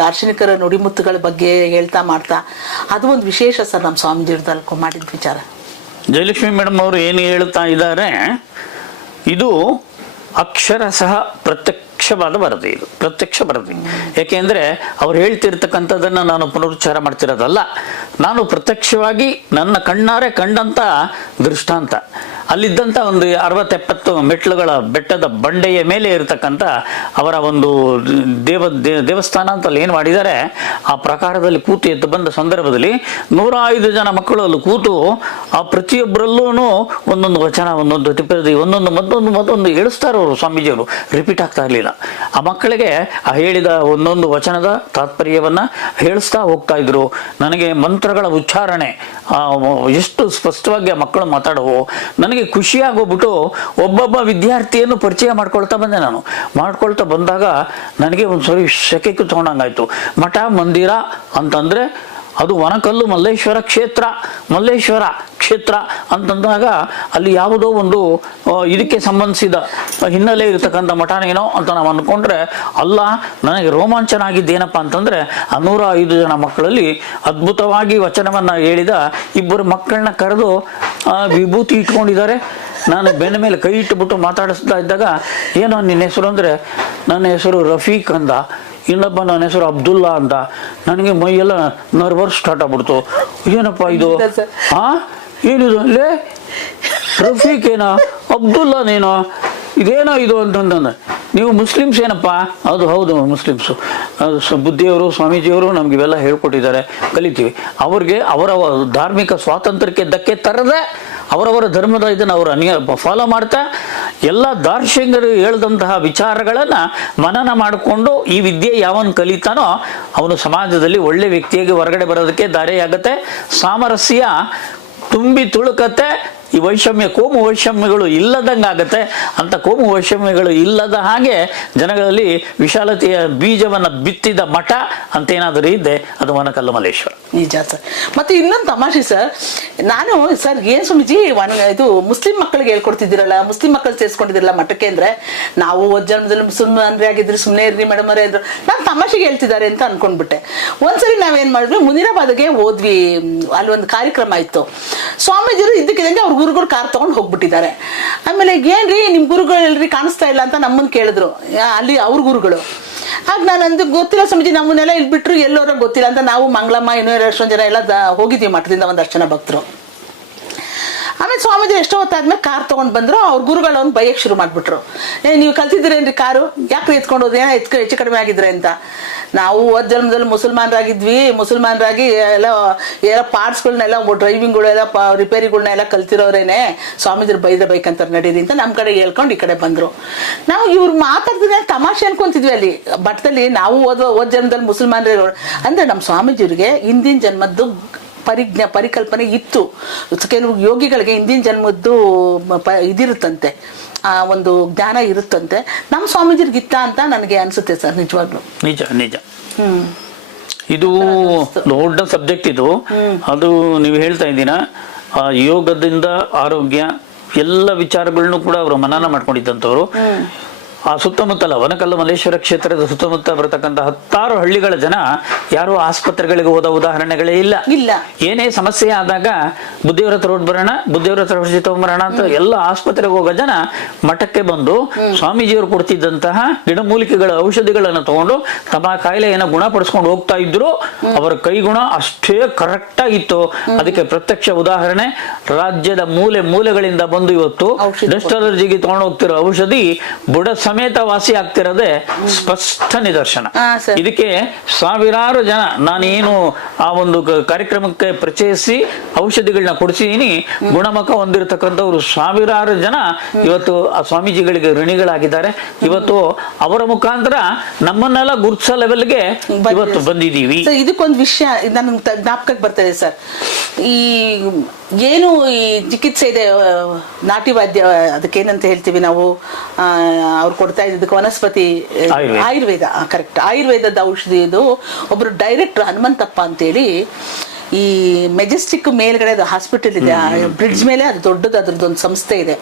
ದಾರ್ಶನಿಕರ ನುಡಿಮುತ್ತುಗಳ ಬಗ್ಗೆ ಹೇಳ್ತಾ ಮಾಡ್ತಾ ಅದು ಒಂದು ವಿಶೇಷ ಸರ್ ನಮ್ಮ ಸ್ವಾಮೀಜಿಯವ್ರದ್ದು ಮಾಡಿದ ವಿಚಾರ. ಜಯಲಕ್ಷ್ಮಿ ಮೇಡಮ್ ಅವರು ಏನು ಹೇಳ್ತಾ ಇದ್ದಾರೆ, ಇದು ಅಕ್ಷರಶಃ ಪ್ರತ್ಯಕ್ಷವಾದ ವರದಿ, ಇದು ಪ್ರತ್ಯಕ್ಷ ವರದಿ. ಯಾಕೆಂದ್ರೆ ಅವ್ರು ಹೇಳ್ತಿರ್ತಕ್ಕಂಥದ್ದನ್ನು ನಾನು ಪುನರುಚ್ಚಾರ ಮಾಡ್ತಿರೋದಲ್ಲ, ನಾನು ಪ್ರತ್ಯಕ್ಷವಾಗಿ ನನ್ನ ಕಣ್ಣಾರೆ ಕಂಡಂತ ದೃಷ್ಟಾಂತ. ಅಲ್ಲಿದ್ದಂಥ ಒಂದು 60-70 ಮೆಟ್ಲುಗಳ ಬೆಟ್ಟದ ಬಂಡೆಯ ಮೇಲೆ ಇರತಕ್ಕಂಥ ಅವರ ಒಂದು ದೇವಸ್ಥಾನ ಅಂತ ಅಲ್ಲಿ ಏನು ಮಾಡಿದ್ದಾರೆ, ಆ ಪ್ರಕಾರದಲ್ಲಿ ಕೂತು ಎದ್ದು ಬಂದ ಸಂದರ್ಭದಲ್ಲಿ 105 ಜನ ಮಕ್ಕಳು ಅಲ್ಲಿ ಕೂತು ಆ ಪ್ರತಿಯೊಬ್ಬರಲ್ಲೂ ಒಂದೊಂದು ವಚನ, ಒಂದೊಂದು ತಿಪ್ಪದಿ, ಮತ್ತೊಂದು ಹೇಳಿಸ್ತಾರೆ ಅವರು. ಸ್ವಾಮೀಜಿಯವರು ರಿಪೀಟ್ ಆಗ್ತಾ ಇರಲಿಲ್ಲ. ಆ ಮಕ್ಕಳಿಗೆ ಆ ಹೇಳಿದ ಒಂದೊಂದು ವಚನದ ತಾತ್ಪರ್ಯವನ್ನ ಹೇಳಿಸ್ತಾ ಹೋಗ್ತಾ ಇದ್ರು. ನನಗೆ ಮಂತ್ರಗಳ ಉಚ್ಚಾರಣೆ ಎಷ್ಟು ಸ್ಪಷ್ಟವಾಗಿ ಆ ಮಕ್ಕಳು ಮಾತಾಡವು, ನನಗೆ ಖುಷಿಯಾಗೋಗ್ಬಿಟ್ಟು ಒಬ್ಬೊಬ್ಬ ವಿದ್ಯಾರ್ಥಿಯನ್ನು ಪರಿಚಯ ಮಾಡ್ಕೊಳ್ತಾ ಬಂದೆ. ನಾನು ಮಾಡ್ಕೊಳ್ತಾ ಬಂದಾಗ ನನಗೆ ಒಂದ್ಸರಿ ಸೆಕೆ ಕಿತ್ಕೊಂಡಂಗಾಯ್ತು. ಮಠ ಮಂದಿರ ಅಂತಂದ್ರೆ ಅದು ವನಕಲ್ಲು ಮಲ್ಲೇಶ್ವರ ಕ್ಷೇತ್ರ ಅಂತಂದಾಗ ಅಲ್ಲಿ ಯಾವುದೋ ಒಂದು ಇದಕ್ಕೆ ಸಂಬಂಧಿಸಿದ ಹಿನ್ನೆಲೆ ಇರತಕ್ಕಂಥ ಮಠನೇನೋ ಅಂತ ನಾವು ಅಂದ್ಕೊಂಡ್ರೆ ಅಲ್ಲ. ನನಗೆ ರೋಮಾಂಚನ ಆಗಿದ್ದೇನಪ್ಪ ಅಂತಂದ್ರೆ 105 ಜನ ಮಕ್ಕಳಲ್ಲಿ ಅದ್ಭುತವಾಗಿ ವಚನವನ್ನ ಹೇಳಿದ 2 ಮಕ್ಕಳನ್ನ ಕರೆದು ವಿಭೂತಿ ಇಟ್ಕೊಂಡಿದ್ದಾರೆ. ನಾನು ಬೆನ್ನ ಮೇಲೆ ಕೈ ಇಟ್ಟುಬಿಟ್ಟು ಮಾತಾಡಿಸ್ತಾ ಇದ್ದಾಗ, ಏನೋ ನಿನ್ನ ಹೆಸರು ಅಂದ್ರೆ, ನನ್ನ ಹೆಸರು ರಫೀಕ್ ಅಂದ. ಇನ್ನೊಬ್ಬ ನನ್ನ ಹೆಸರು ಅಬ್ದುಲ್ಲಾ ಅಂತ. ನನಗೆ ಮೈಯೆಲ್ಲ ನರ್ವಸ್ ಸ್ಟಾರ್ಟ್ ಆಗ್ಬಿಡ್ತು. ಏನಪ್ಪ ಇದು, ಏನಿದು ಅಲ್ಲೇ ರಫೀಕ್ ಏನೋ ಅಬ್ದುಲ್ಲಾನೇನೋ ಇದೇನೋ ಇದು ಅಂತಂದ್ರೆ, ನೀವು ಮುಸ್ಲಿಮ್ಸ್ ಏನಪ್ಪ? ಹೌದು ಮುಸ್ಲಿಮ್ಸು. ಬುದ್ಧಿಯವರು ಸ್ವಾಮೀಜಿಯವರು ನಮ್ಗೆ ಇವೆಲ್ಲ ಹೇಳ್ಕೊಟ್ಟಿದ್ದಾರೆ, ಕಲಿತೀವಿ. ಅವ್ರಿಗೆ ಅವರ ಧಾರ್ಮಿಕ ಸ್ವಾತಂತ್ರ್ಯಕ್ಕೆ ಧಕ್ಕೆ ತರದೆ ಅವರವರ ಧರ್ಮದ ಇದನ್ನು ಅವರು ಫಾಲೋ ಮಾಡ್ತಾ ಎಲ್ಲ ದಾರ್ಶನಿಕರು ಹೇಳಿದಂತಹ ವಿಚಾರಗಳನ್ನ ಮನನ ಮಾಡಿಕೊಂಡು ಈ ವಿದ್ಯೆ ಯಾವನು ಕಲಿತಾನೋ ಅವನು ಸಮಾಜದಲ್ಲಿ ಒಳ್ಳೆ ವ್ಯಕ್ತಿಯಾಗಿ ಹೊರಗಡೆ ಬರೋದಕ್ಕೆ ದಾರಿಯಾಗತ್ತೆ. ಸಾಮರಸ್ಯ ತುಂಬಿ ತುಳುಕತ್ತೆ. ಈ ವೈಷಮ್ಯ, ಕೋಮು ವೈಷಮ್ಯಗಳು ಇಲ್ಲದಂಗಾಗತ್ತೆ. ಅಂತ ಕೋಮು ವೈಷಮ್ಯಗಳು ಇಲ್ಲದ ಹಾಗೆ ಜನಗಳಲ್ಲಿ ವಿಶಾಲತೆಯ ಬೀಜವನ್ನ ಬಿತ್ತಿದ ಮಠ ಅಂತೇನಾದರೂ ಇದ್ದೆ ಅದು ವನಕಲ್ಲು ಮಲ್ಲೇಶ್ವರ. ನಿಜ ಸರ್. ಮತ್ತೆ ಇನ್ನೊಂದು ತಮಾಷೆ ಸರ್, ನಾನು ಸರ್ ಏನ್ ಸ್ವಾಮೀಜಿ ಇದು ಮುಸ್ಲಿಂ ಮಕ್ಕಳಿಗೆ ಹೇಳ್ಕೊಡ್ತಿದ್ದೀರಲ್ಲ, ಮುಸ್ಲಿಂ ಮಕ್ಕಳು ಸೇರಿಸ್ಕೊಂಡಿದ್ದಿರಲ್ಲ ಮಠಕ್ಕೆ ಅಂದ್ರೆ, ನಾವು ಜನ್ಮದಲ್ಲಿ ಮುಸಲ್ಮಾನ್ರೆ ಆಗಿದ್ರು ಸುಮ್ಮನೆ ಇರ್ರಿ ಮೇಡಮ್ ಅವರೇ ಇದ್ರು, ನಾನು ತಮಾಷೆಗೆ ಹೇಳ್ತಿದ್ದಾರೆ ಅಂತ ಅನ್ಕೊಂಡ್ಬಿಟ್ಟೆ. ಒಂದ್ಸರಿ ನಾವೇನ್ ಮಾಡಿದ್ವಿ, ಮುನಿರಾಬಾದ್ಗೆ ಹೋದ್ವಿ. ಅಲ್ಲಿ ಒಂದು ಕಾರ್ಯಕ್ರಮ ಇತ್ತು. ಸ್ವಾಮೀಜಿರು ಇದ್ದಕ್ಕಿದ್ದಂಗೆ ಅವ್ರ ಗುರುಗಳು ಕಾರ್ ತಗೊಂಡು ಹೋಗ್ಬಿಟ್ಟಿದ್ದಾರೆ. ಆಮೇಲೆ ಏನ್ರಿ ನಿಮ್ ಗುರುಗಳು ಎಲ್ರಿ ಕಾಣಿಸ್ತಾ ಇಲ್ಲ ಅಂತ ನಮ್ಮನ್ನ ಕೇಳಿದ್ರು, ಅಲ್ಲಿ ಅವ್ರ ಗುರುಗಳು. ಆಗ ನಾನು ಅಂದು ಗೊತ್ತಿಲ್ಲ ಸ್ವಾಮೀಜಿ, ನಮ್ಮನ್ನೆಲ್ಲ ಇಲ್ಲಿ ಬಿಟ್ರು ಎಲ್ಲೋರ ಗೊತ್ತಿಲ್ಲ ಅಂತ. ನಾವು ಮಂಗಳಮ್ಮ ಇನ್ನೂ ಎಷ್ಟೊಂದು ಜನ ಎಲ್ಲ ಹೋಗಿದ್ದೀವಿ ಮಠದಿಂದ, ಒಂದಷ್ಟು ಜನ ಭಕ್ತರು. ಆಮೇಲೆ ಸ್ವಾಮೀಜಿ ಎಷ್ಟೋ ಹೊತ್ತಾದ್ಮೇಲೆ ಕಾರ್ ತಗೊಂಡ್ ಬಂದ್ರು. ಅವ್ರ ಗುರುಗಳು ಅವ್ನು ಬೈಯಕ್ ಶುರು ಮಾಡ್ಬಿಟ್ರು. ನೀವು ಕಲ್ತಿದ್ದೀರೇನ್ರಿ ಕಾರು, ಯಾಕೆ ಎತ್ಕೊಂಡು ಹೋದ್ರೆ, ಹೆಚ್ಚು ಕಡಿಮೆ ಆಗಿದ್ರೆ ಅಂತ. ನಾವು ಹೋದ ಜನ್ಮದಲ್ಲಿ ಮುಸಲ್ಮಾನರಾಗಿ ಎಲ್ಲ ಪಾರ್ಟ್ಸ್ಗಳನ್ನೆಲ್ಲ, ಡ್ರೈವಿಂಗ್ಗಳೆಲ್ಲ ರಿಪೇರಿಗಳನ್ನೆಲ್ಲ ಕಲ್ತಿರೋರೇನೆ ಸ್ವಾಮೀಜಿ ಬೈಕಂತಾರೆ ನಡೀರಿ ಅಂತ ನಮ್ಮ ಕಡೆ ಹೇಳ್ಕೊಂಡು ಈ ಕಡೆ ಬಂದ್ರು. ನಾವು ಇವ್ರು ಮಾತಾಡ್ತಿದ್ರೆ ತಮಾಷೆ ಅನ್ಕೊಂತಿದ್ವಿ ಅಲ್ಲಿ ಮಠದಲ್ಲಿ. ನಾವು ಹೋದ ಜನ್ಮದಲ್ಲಿ ಮುಸಲ್ಮಾನರೇ ಅಂದ್ರೆ ನಮ್ಮ ಸ್ವಾಮೀಜಿಯವ್ರಿಗೆ ಹಿಂದಿನ ಜನ್ಮದ್ದು ಪರಿಕಲ್ಪನೆ ಇತ್ತು. ಕೆಲವು ಯೋಗಿಗಳಿಗೆ ಹಿಂದಿನ ಜನ್ಮದ್ದು ಇದಿರುತ್ತಂತೆ, ಆ ಒಂದು ಜ್ಞಾನ ಇರುತ್ತಂತೆ. ನಮ್ಮ ಸ್ವಾಮೀಜಿರ್ಗಿತ್ತ ಅಂತ ನನಗೆ ಅನ್ಸುತ್ತೆ ಸರ್, ನಿಜವಾಗ್ಲು. ನಿಜ. ಇದು ದೊಡ್ಡ ಸಬ್ಜೆಕ್ಟ್ ಇದು. ಅದು ನೀವು ಹೇಳ್ತಾ ಇದ್ದೀರಾ, ಯೋಗದಿಂದ ಆರೋಗ್ಯ ಎಲ್ಲ ವಿಚಾರಗಳನ್ನು ಕೂಡ ಅವರು ಮನನ ಮಾಡ್ಕೊಂಡಿದ್ದಂಥವ್ರು. ಆ ಸುತ್ತಮುತ್ತಲ ವನಕಲ್ಲು ಮಲ್ಲೇಶ್ವರ ಕ್ಷೇತ್ರದ ಸುತ್ತಮುತ್ತ ಬರತಕ್ಕಂಥ 10 ಹಳ್ಳಿಗಳ ಜನ ಯಾರು ಆಸ್ಪತ್ರೆಗಳಿಗೆ ಹೋದ ಉದಾಹರಣೆಗಳೇ ಇಲ್ಲ. ಏನೇ ಸಮಸ್ಯೆ ಆದಾಗ ಬುದ್ಧಿಯವರ ಹತ್ರ ಬರೋಣ, ಬುದ್ಧಿಯವರ ಹತ್ರ ಔಷಧಿ ತಗೊಂಬರೋಣ ಅಂತ ಎಲ್ಲ ಆಸ್ಪತ್ರೆಗೆ ಹೋಗೋ ಜನ ಮಠಕ್ಕೆ ಬಂದು ಸ್ವಾಮೀಜಿಯವರು ಕೊಡ್ತಿದ್ದಂತಹ ಗಿಡಮೂಲಿಕೆಗಳ ಔಷಧಿಗಳನ್ನು ತಗೊಂಡು ತಮ್ಮ ಕಾಯಿಲೆಯನ್ನು ಗುಣಪಡಿಸ್ಕೊಂಡು ಹೋಗ್ತಾ ಇದ್ರು. ಅವರ ಕೈಗುಣ ಅಷ್ಟೇ ಕರೆಕ್ಟ್ ಆಗಿತ್ತು. ಅದಕ್ಕೆ ಪ್ರತ್ಯಕ್ಷ ಉದಾಹರಣೆ, ರಾಜ್ಯದ ಮೂಲೆಗಳಿಂದ ಬಂದು ಇವತ್ತು ಡಸ್ಟ್ ಅಲರ್ಜಿಗೆ ತಗೊಂಡು ಹೋಗ್ತಿರೋ ಔಷಧಿ ಬುಡ ಸಮೇತ ವಾಸಿ ಆಗ್ತಿರೋದೇ ಸ್ಪಷ್ಟ ನಿದರ್ಶನ. ಇದಕ್ಕೆ ಸಾವಿರಾರು ಜನ, ನಾನೇನು ಆ ಒಂದು ಕಾರ್ಯಕ್ರಮಕ್ಕೆ ಪರಿಚಯಿಸಿ ಔಷಧಿಗಳನ್ನ ಕೊಡಿಸಿದೀನಿ, ಗುಣಮುಖ ಹೊಂದಿರತಕ್ಕಂಥವ್ರು ಸಾವಿರಾರು ಜನ ಇವತ್ತು ಆ ಸ್ವಾಮೀಜಿಗಳಿಗೆ ಋಣಿಗಳಾಗಿದ್ದಾರೆ. ಇವತ್ತು ಅವರ ಮುಖಾಂತರ ನಮ್ಮನ್ನೆಲ್ಲ ಗುರುತಿಸೋ ಲೆವೆಲ್ಗೆ ಇವತ್ತು ಬಂದಿದ್ದೀವಿ. ಇದಕ್ಕೊಂದು ವಿಷಯ ನನ್ನ ಜ್ಞಾಪಕಕ್ಕೆ ಬರ್ತದೆ ಸರ್. ಈ ಏನು ಈ ಚಿಕಿತ್ಸೆ ಇದೆ, ನಾಟಿ ವಾದ್ಯ, ಅದಕ್ಕೇನಂತ ಹೇಳ್ತೀವಿ ನಾವು, ಅವ್ರು ಕೊಡ್ತಾ ಇದ್ದಕ್ಕೆ ವನಸ್ಪತಿ ಆಯುರ್ವೇದ, ಕರೆಕ್ಟ್, ಆಯುರ್ವೇದದ ಔಷಧಿ. ಇದು ಒಬ್ರು ಡೈರೆಕ್ಟರ್ ಹನುಮಂತಪ್ಪ ಅಂತೇಳಿ ಈ ಮೆಜೆಸ್ಟಿಕ್ ಮೇಲ್ಗಡೆ ಅದು ಹಾಸ್ಪಿಟಲ್ ಇದೆ, ಬ್ರಿಡ್ಜ್ ಮೇಲೆ ಅದು ದೊಡ್ಡದು ಅದ್ರದ್ದೊಂದು ಸಂಸ್ಥೆ ಇದೆ.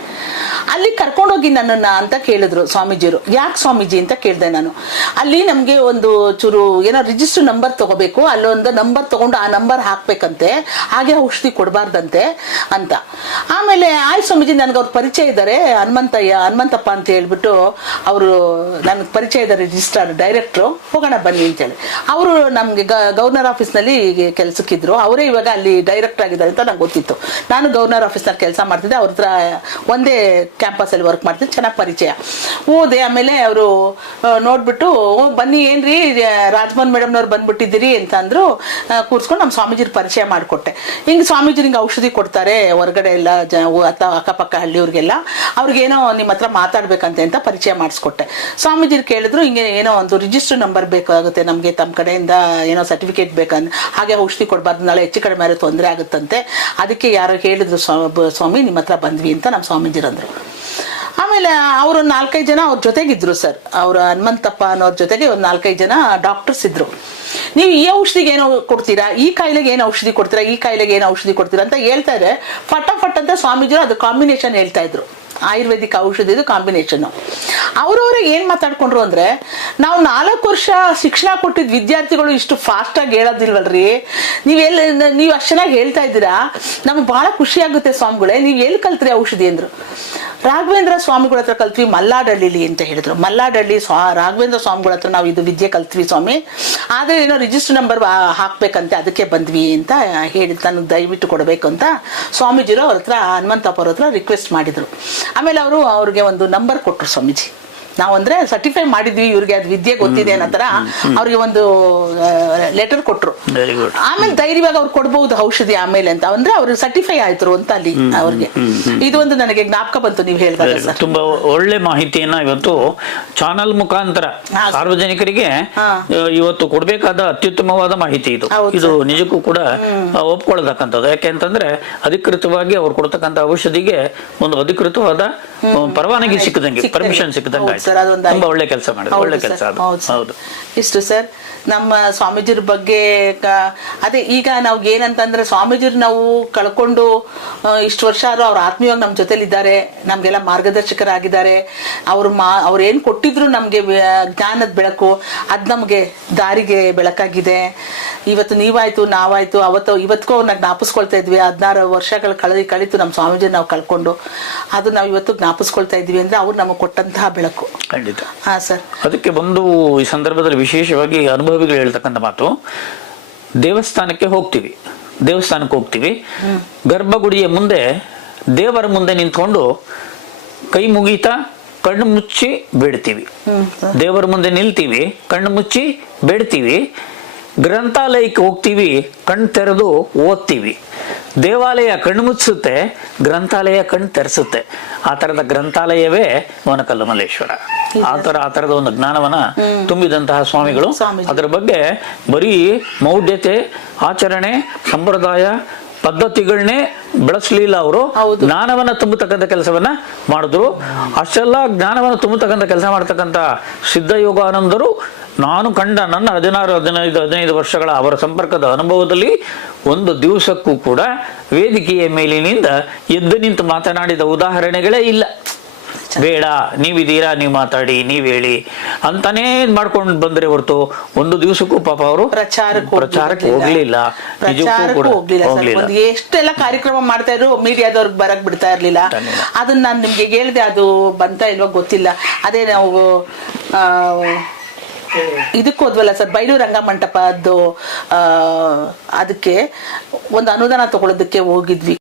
ಅಲ್ಲಿ ಕರ್ಕೊಂಡೋಗಿ ನನ್ನನ್ನ ಅಂತ ಕೇಳಿದ್ರು ಸ್ವಾಮೀಜಿಯವರು. ಯಾಕೆ ಸ್ವಾಮೀಜಿ ಅಂತ ಕೇಳಿದೆ ನಾನು. ಅಲ್ಲಿ ನಮ್ಗೆ ಒಂದು ಚೂರು ಏನೋ ರಿಜಿಸ್ಟರ್ ನಂಬರ್ ತಗೋಬೇಕು, ಅಲ್ಲೊಂದು ನಂಬರ್ ತಗೊಂಡು ಆ ನಂಬರ್ ಹಾಕ್ಬೇಕಂತೆ, ಹಾಗೆ ಔಷಧಿ ಕೊಡಬಾರ್ದಂತೆ ಅಂತ. ಆಮೇಲೆ ಆಯ್ ಸ್ವಾಮೀಜಿ ನನ್ಗೆ ಅವ್ರ ಪರಿಚಯ ಇದ್ದಾರೆ, ಹನುಮಂತಪ್ಪ ಅಂತ ಹೇಳ್ಬಿಟ್ಟು ಅವರು ನನ್ಗೆ ಪರಿಚಯ ಇದ್ದಾರೆ, ರಿಜಿಸ್ಟ್ರಾರ್ ಡೈರೆಕ್ಟ್ರು, ಹೋಗೋಣ ಬನ್ನಿ ಅಂತೇಳಿ. ಅವರು ನಮ್ಗೆ ಗವರ್ನರ್ ಆಫೀಸ್ನಲ್ಲಿ ಕೆಲ್ಸಕ್ಕಿದ್ರು. ಅವರೇ ಇವಾಗ ಅಲ್ಲಿ ಡೈರೆಕ್ಟರ್ ಆಗಿದ್ದಾರೆ ಅಂತ ನಂಗೆ ಗೊತ್ತಿತ್ತು. ನಾನು ಗವರ್ನರ್ ಆಫೀಸ್ನಲ್ಲಿ ಕೆಲಸ ಮಾಡ್ತಿದ್ದೆ, ಅವ್ರ ಹತ್ರ ಒಂದೇ ಕ್ಯಾಂಪಸಲ್ಲಿ ವರ್ಕ್ ಮಾಡ್ತಿದ್ದೆ, ಚೆನ್ನಾಗಿ ಪರಿಚಯ. ಹೋದೆ. ಆಮೇಲೆ ಅವರು ನೋಡ್ಬಿಟ್ಟು ಬನ್ನಿ ಏನ್ರಿ ರಾಜಮೋಹನ್ ಮೇಡಮ್ನವ್ರು ಬಂದ್ಬಿಟ್ಟಿದ್ದೀರಿ ಅಂತ ಅಂದ್ರು. ಕೂರ್ಸ್ಕೊಂಡು ನಮ್ಮ ಸ್ವಾಮೀಜಿರ್ ಪರಿಚಯ ಮಾಡಿಕೊಟ್ಟೆ. ಹಿಂಗೆ ಸ್ವಾಮೀಜಿ ಹಿಂಗೆ ಔಷಧಿ ಕೊಡ್ತಾರೆ ಹೊರಗಡೆ ಎಲ್ಲ ಅಕ್ಕಪಕ್ಕ ಹಳ್ಳಿಯವ್ರಿಗೆಲ್ಲ, ಅವ್ರಿಗೇನೋ ನಿಮ್ಮ ಹತ್ರ ಮಾತಾಡ್ಬೇಕಂತೆ ಅಂತ ಪರಿಚಯ ಮಾಡಿಸ್ಕೊಟ್ಟೆ. ಸ್ವಾಮೀಜಿರು ಕೇಳಿದ್ರು, ಹಿಂಗೆ ಏನೋ ಒಂದು ರಿಜಿಸ್ಟರ್ ನಂಬರ್ ಬೇಕಾಗುತ್ತೆ ನಮಗೆ, ತಮ್ಮ ಕಡೆಯಿಂದ ಏನೋ ಸರ್ಟಿಫಿಕೇಟ್ ಬೇಕಂದ್ರೆ, ಹಾಗೆ ಔಷಧಿ ಕೊಡಬಾರ್ದು, ನಾಳೆ ಹೆಚ್ಚು ಕಡಿಮೆ ಯಾರು ತೊಂದರೆ ಆಗುತ್ತಂತೆ, ಅದಕ್ಕೆ ಯಾರೋ ಹೇಳಿದ್ರು ಸ್ವಾಮಿ ನಿಮ್ಮ ಹತ್ರ ಬಂದ್ವಿ ಅಂತ ನಮ್ಮ ಸ್ವಾಮೀಜಿರಂದ್ರು. ಆಮೇಲೆ ಅವರು 4-5 ಜನ ಅವ್ರ ಜೊತೆಗಿದ್ರು ಸರ್. ಅವ್ರ ಹನುಮಂತಪ್ಪ ಅನ್ನೋರ್ ಜೊತೆಗೆ ಒಂದು 4-5 ಜನ ಡಾಕ್ಟರ್ಸ್ ಇದ್ರು. ನೀವು ಈ ಔಷಧಿಗೆ ಏನೋ ಕೊಡ್ತೀರಾ, ಈ ಕಾಯಿಲೆಗೆ ಏನು ಔಷಧಿ ಕೊಡ್ತೀರಾ, ಈ ಕಾಯಿಲೆಗೆ ಏನು ಔಷಧಿ ಕೊಡ್ತೀರಾ ಅಂತ ಹೇಳ್ತಾ ಇದ್ರೆ ಫಟ್ ಅಂತ ಸ್ವಾಮೀಜಿರು ಅದು ಕಾಂಬಿನೇಷನ್ ಹೇಳ್ತಾ ಇದ್ರು. ಆಯುರ್ವೇದಿಕ್ ಔಷಧಿದು ಕಾಂಬಿನೇಷನ್. ಅವ್ರವ್ರಿಗೆ ಏನ್ ಮಾತಾಡ್ಕೊಂಡ್ರು ಅಂದ್ರೆ, ನಾವು 4 ವರ್ಷ ಶಿಕ್ಷಣ ಕೊಟ್ಟಿದ್ ವಿದ್ಯಾರ್ಥಿಗಳು ಇಷ್ಟು ಫಾಸ್ಟ್ ಆಗಿ ಹೇಳೋದಿಲ್ವಲ್ರಿ, ನೀವು ಅಷ್ಟು ಚೆನ್ನಾಗಿ ಹೇಳ್ತಾ ಇದ್ದೀರಾ, ನಮ್ಗೆ ಬಹಳ ಖುಷಿ ಆಗುತ್ತೆ ಸ್ವಾಮಿಗಳೇ, ನೀವ್ ಎಲ್ಲಿ ಕಲ್ತ್ರಿ ಔಷಧಿ ಅಂದ್ರು. ರಾಘವೇಂದ್ರ ಸ್ವಾಮಿಗಳ ಹತ್ರ ಕಲ್ತ್ವಿ ಮಲ್ಲಾಡಳ್ಳಿಲಿ ಅಂತ ಹೇಳಿದ್ರು. ಮಲ್ಲಾಡಳ್ಳಿ ರಾಘವೇಂದ್ರ ಸ್ವಾಮಿಗಳ ಹತ್ರ ನಾವು ಇದು ವಿದ್ಯೆ ಕಲ್ತ್ವಿ ಸ್ವಾಮಿ, ಆದ್ರೆ ಏನೋ ರಿಜಿಸ್ಟರ್ ನಂಬರ್ ಹಾಕ್ಬೇಕಂತೆ, ಅದಕ್ಕೆ ಬಂದ್ವಿ ಅಂತ ಹೇಳಿ ನನಗೆ ದಯವಿಟ್ಟು ಕೊಡಬೇಕು ಅಂತ ಸ್ವಾಮೀಜಿರು ಅವ್ರ ಹತ್ರ, ಹನುಮಂತಪ್ಪ ಅವ್ರ ಹತ್ರ ರಿಕ್ವೆಸ್ಟ್ ಮಾಡಿದ್ರು. ಆಮೇಲೆ ಅವ್ರಿಗೆ ಒಂದು ನಂಬರ್ ಕೊಟ್ರು ಸ್ವಾಮೀಜಿ. ನಾವು ಅಂದ್ರೆ ಸರ್ಟಿಫೈ ಮಾಡಿದ್ವಿ, ಇವ್ರಿಗೆ ಅದು ವಿದ್ಯೆ ಗೊತ್ತಿದೆ ಅನ್ನೋ ತರ ಅವ್ರಿಗೆ ಒಂದು ಲೆಟರ್ ಕೊಟ್ರು. ಆಮೇಲೆ ಧೈರ್ಯವಾಗಿ ಅವ್ರು ಕೊಡ್ಬಹುದು ಔಷಧಿ ಆಮೇಲೆ ಅಂತ ಅಂದ್ರೆ ಅವ್ರು ಸರ್ಟಿಫೈ ಆಯ್ತು ಅಂತ ಅಲ್ಲಿ ಅವ್ರಿಗೆ. ಇದು ಒಂದು ನನಗೆ ಜ್ಞಾಪಕ ಬಂತು ನೀವು ಹೇಳಿದಾಗ ಸರ್. ತುಂಬಾ ಒಳ್ಳೆ ಮಾಹಿತಿಯನ್ನ ಇವತ್ತು ಚಾನಲ್ ಮುಖಾಂತರ ಸಾರ್ವಜನಿಕರಿಗೆ ಇವತ್ತು ಕೊಡ್ಬೇಕಾದ ಅತ್ಯುತ್ತಮವಾದ ಮಾಹಿತಿ ಇದು. ಇದು ನಿಜಕ್ಕೂ ಕೂಡ ಒಪ್ಕೊಳ್ಳತಕ್ಕಂಥದ್ದು. ಯಾಕೆಂತಂದ್ರೆ ಅಧಿಕೃತವಾಗಿ ಅವ್ರು ಕೊಡ್ತಕ್ಕಂಥ ಔಷಧಿಗೆ ಒಂದು ಅಧಿಕೃತವಾದ ಪರವಾನಗಿ ಸಿಕ್ಕದಂಗೆ, ಪರ್ಮಿಷನ್ ಸಿಕ್ಕದಂಗೆ ತುಂಬಾ ಒಳ್ಳೆ ಕೆಲಸ ಮಾಡಿದ್ರು. ಒಳ್ಳೆ ಕೆಲಸ ಅದು. ಹೌದು. ಇಷ್ಟು ಸರ್ ನಮ್ಮ ಸ್ವಾಮೀಜಿರ ಬಗ್ಗೆ. ಅದೇ ಈಗ ನಾವು ಏನಂತಂದ್ರೆ ಸ್ವಾಮೀಜಿರ್ ನಾವು ಕಳ್ಕೊಂಡು ಇಷ್ಟು ವರ್ಷ ಆದ್ರೂ ಅವ್ರ ಆತ್ಮೀಯವಾಗಿ ನಮ್ಮ ಜೊತೆಲಿ ಇದ್ದಾರೆ, ನಮ್ಗೆಲ್ಲ ಮಾರ್ಗದರ್ಶಕರಾಗಿದ್ದಾರೆ. ಅವ್ರು ಏನ್ ಕೊಟ್ಟಿದ್ರು ನಮ್ಗೆ ಜ್ಞಾನದ ಬೆಳಕು, ಅದ್ ನಮ್ಗೆ ದಾರಿಗೆ ಬೆಳಕಾಗಿದೆ. ಇವತ್ತು ನೀವಾಯ್ತು ನಾವಾಯ್ತು ಇವತ್ತಿಗೂ ಅವ್ರನ್ನ ಜ್ಞಾಪಿಸ್ಕೊಳ್ತಾ ಇದ್ವಿ. 16 ವರ್ಷಗಳು ಕಳಿತು ನಮ್ಮ ಸ್ವಾಮೀಜಿ ನಾವು ಕಳ್ಕೊಂಡು, ಅದು ನಾವು ಇವತ್ತು ಜ್ಞಾಪಿಸ್ಕೊಳ್ತಾ ಇದ್ವಿ ಅಂದ್ರೆ ಅವ್ರು ನಮಗೆ ಕೊಟ್ಟಂತಹ ಬೆಳಕು. ಖಂಡಿತ. ಹಾ ಸರ್. ಅದಕ್ಕೆ ಬಂದು ಈ ಸಂದರ್ಭದಲ್ಲಿ ವಿಶೇಷವಾಗಿ ಅನುಭವಿಗಳು ಹೇಳ್ತಕ್ಕಂಥ ಮಾತು, ದೇವಸ್ಥಾನಕ್ಕೆ ಹೋಗ್ತೀವಿ, ಗರ್ಭಗುಡಿಯ ಮುಂದೆ ದೇವರ ಮುಂದೆ ನಿಂತ್ಕೊಂಡು ಕೈ ಮುಗೀತಾ ಕಣ್ಣು ಮುಚ್ಚಿ ಬೇಡ್ತೀವಿ. ದೇವರ ಮುಂದೆ ನಿಲ್ತೀವಿ, ಕಣ್ಣು ಮುಚ್ಚಿ ಬೇಡ್ತೀವಿ. ಗ್ರಂಥಾಲಯಕ್ಕೆ ಹೋಗ್ತೀವಿ, ಕಣ್ ತೆರೆದು ಓದ್ತೀವಿ. ದೇವಾಲಯ ಕಣ್ಣು ಮುಚ್ಚುತ್ತೆ, ಗ್ರಂಥಾಲಯ ಕಣ್ ತೆರೆಸುತ್ತೆ. ಆ ತರದ ಗ್ರಂಥಾಲಯವೇ ವನಕಲ್ಲು ಮಲ್ಲೇಶ್ವರ. ಆ ತರದ ಒಂದು ಜ್ಞಾನವನ್ನ ತುಂಬಿದಂತಹ ಸ್ವಾಮಿಗಳು. ಅದರ ಬಗ್ಗೆ ಬರೀ ಮೌಢ್ಯತೆ, ಆಚರಣೆ, ಸಂಪ್ರದಾಯ, ಪದ್ಧತಿಗಳನ್ನೇ ಬೆಳೆಸಲಿಲ್ಲ ಅವರು, ಜ್ಞಾನವನ್ನ ತುಂಬತಕ್ಕಂಥ ಕೆಲಸವನ್ನ ಮಾಡಿದ್ರು. ಅಷ್ಟೆಲ್ಲ ಜ್ಞಾನವನ್ನ ತುಂಬತಕ್ಕಂಥ ಕೆಲಸ ಮಾಡ್ತಕ್ಕಂಥ ಸಿದ್ಧಯೋಗಾನಂದರು ನಾನು ಕಂಡ ನನ್ನ 16-15 ವರ್ಷಗಳ ಅವರ ಸಂಪರ್ಕದ ಅನುಭವದಲ್ಲಿ ಒಂದು ದಿವಸಕ್ಕೂ ಕೂಡ ವೇದಿಕೆಯ ಮೇಲಿನಿಂದ ಎದ್ದು ನಿಂತು ಮಾತನಾಡಿದ ಉದಾಹರಣೆಗಳೇ ಇಲ್ಲ. ಬೇಡ, ನೀವಿದ್ದೀರಾ, ನೀವು ಮಾತಾಡಿ, ನೀವ್ ಹೇಳಿ ಅಂತಾನೇ ಮಾಡ್ಕೊಂಡು ಬಂದ್ರೆ ಹೊರತು ಒಂದು ದಿವಸಕ್ಕೂ ಪಾಪ ಅವರು ಪ್ರಚಾರಕ್ಕೆ ಹೋಗ್ಲಿಲ್ಲ. ಎಷ್ಟೆಲ್ಲ ಕಾರ್ಯಕ್ರಮ ಮಾಡ್ತಾ ಇದ್ರು, ಮೀಡಿಯಾದವ್ರಿಗೆ ಬರಕ್ ಬಿಡ್ತಾ ಇರ್ಲಿಲ್ಲ. ಅದನ್ನ ನಾನು ನಿಮ್ಗೆ ಹೇಳಿದೆ, ಅದು ಬಂತ ಇಲ್ವೋ ಗೊತ್ತಿಲ್ಲ. ಅದೇ ನಾವು ಇದಕ್ಕೆ ಹೋದ್ವಲ್ಲ ಸರ್, ಬೈಲೂರು ರಂಗಮಂಟಪದ್ದು ಅದಕ್ಕೆ ಒಂದು ಅನುದಾನ ತಗೊಳ್ಳೋದಕ್ಕೆ ಹೋಗಿದ್ವಿ.